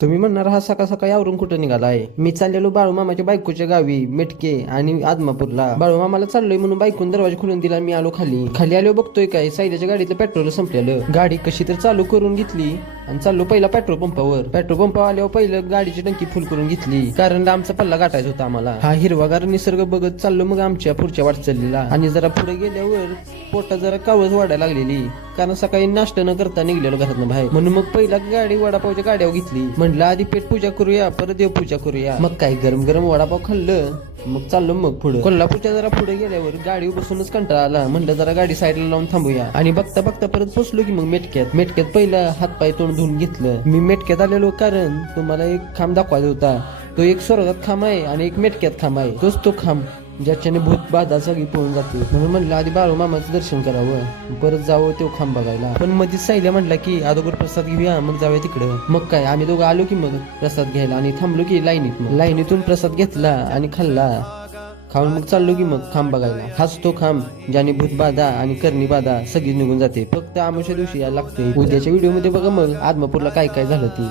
तुम्ही म्हणणार हा सकाळ सकाळी आवरून कुठं निघालाय? मी चाललेलो बाळूमामाच्या बायकोच्या गावी मेटके आणि आदमापूरला. बाळूमामाला चाललोय म्हणून बायकोन दरवाजा खोलून दिला. मी आलो खाली. खाली आलो बघतोय काय सायल्याच्या गाडीतलं पेट्रोल संपलेलं. गाडी कशी तर चालू करून घेतली आणि चाललो पहिला पेट्रोल पंपावर. पेट्रोल पंपावर आल्यावर पहिलं गाडीची टंकी फुल करून घेतली, कारण लांबचा पल्ला गाठायचा होता आम्हाला. हा हिरवागार निसर्ग बघत चाललो मग आमच्या पुढच्या वाटचालीला. आणि जरा पुढे गेल्यावर पोटात जरा कावळच वाढायला लागलेली, कारण सकाळी नाश्ता न करता निघलेलो घरातनं बाहेर. म्हणून मग पहिला गाडी वडापावच्या गाड्यावर घेतली. म्हणलं आधी पेट पूजा करूया, परत देव पूजा करूया. मग काय गरम गरम वडापाव खाल्लं. मग चाललो मग पुढे कोल्हापूरच्या जरा पुढे गेल्यावर गाडी बसूनच कंटाळा आला. म्हणलं जरा गाडी साईडला लावून थांबूया. आणि बघता बघता परत पोचलो की मग मेटक्यात पहिला हात पाय तोंड धुवून घेतलं. मी मेटक्यात आलेलो कारण तुम्हाला एक खांब दाखवायचा होता. तो एक स्वर्गात खांब आहे आणि एक मेटक्यात खांब आहे. तोच तो खांब ज्याच्याने भूत बाधा सगळी पळून जाते. म्हणून म्हणलं आधी बाळूमामाचं दर्शन करावं, परत जावं तो खांब बघायला. पण मधीच सायल्या म्हटला की अगोदर प्रसाद घेऊया मग जाऊया तिकडं. मग काय आम्ही दोघं आलो की मग प्रसाद घ्यायला आणि थांबलो की लाईनीतून प्रसाद घेतला आणि खाल्ला. खाऊन मग चाललो की मग खांब बघायला. हाच तो खांब ज्याने भूत बाधा आणि करणी बाधा सगळी निघून जाते. फक्त आमच्या दिवशी यायला लागते. उद्याच्या व्हिडिओ मध्ये बघा मग आदमापूरला काय काय झालं ती.